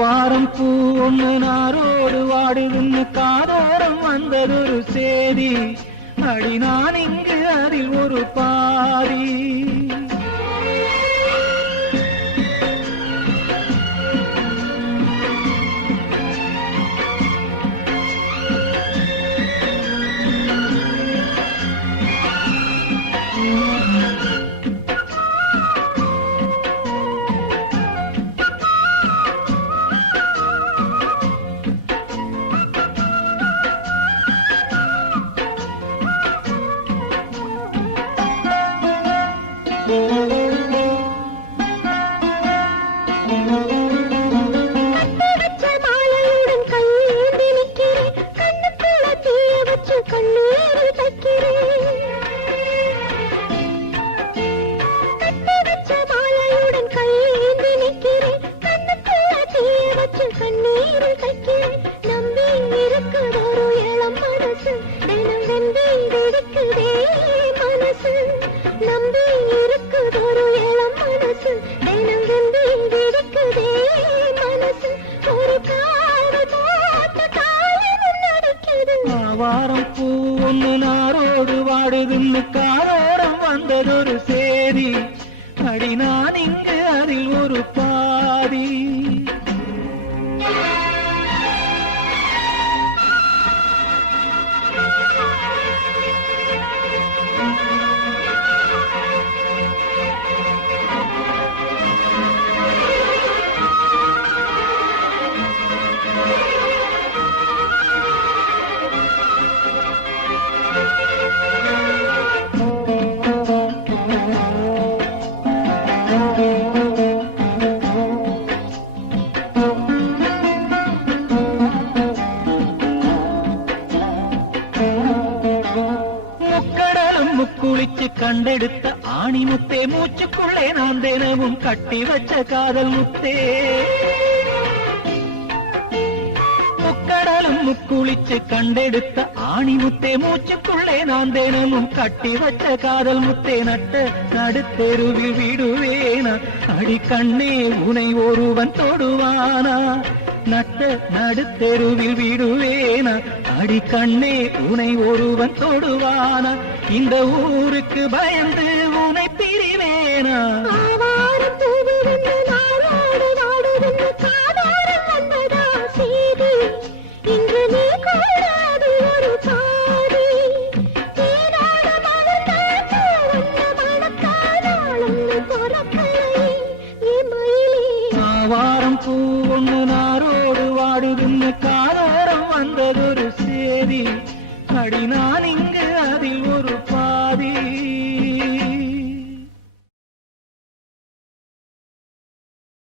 வாரம் பூ ஒண்ணு நாரோடு வாடுதுன்னு காதோரம் வந்ததொரு சேதி. அடி நான் இங்கு அதில் ஒரு பாதி. வாரம் பூ ஒண்ணு நாரோடு வாடுதுன்னு காரோரம் வந்ததொரு சேதி. அடி நான் இங்கு அதில் ஒரு பாதி. குளிச்சு கண்டெடுத்த ஆணி முத்தே, மூச்சுக்குள்ளே நான் தினமும் கட்டி வச்ச காதல் முத்தே. முக்கடலும் முக்குளிச்சு கண்டெடுத்த ஆணி முத்தே, மூச்சுக்குள்ளே நான் தினமும் கட்டி வச்ச காதல் முத்தே. நட்ட நடுத்தெருவில் விடுவேனா அடி கண்ணே உனை ஒருவன் தொடுவானா? நட்ட நடுத்தெருவில் விடுவேனா அடி கண்ணே உனை ஒருவன் தொடுவானா? இந்த ஊருக்கு பயந்து உனை பிரிவேனா? வாரம் பூ ஒண்ணு நாரோடு வாடுதுன்னு காதோரம் வந்ததொரு சேதி. அடி நான் இங்கு அதில்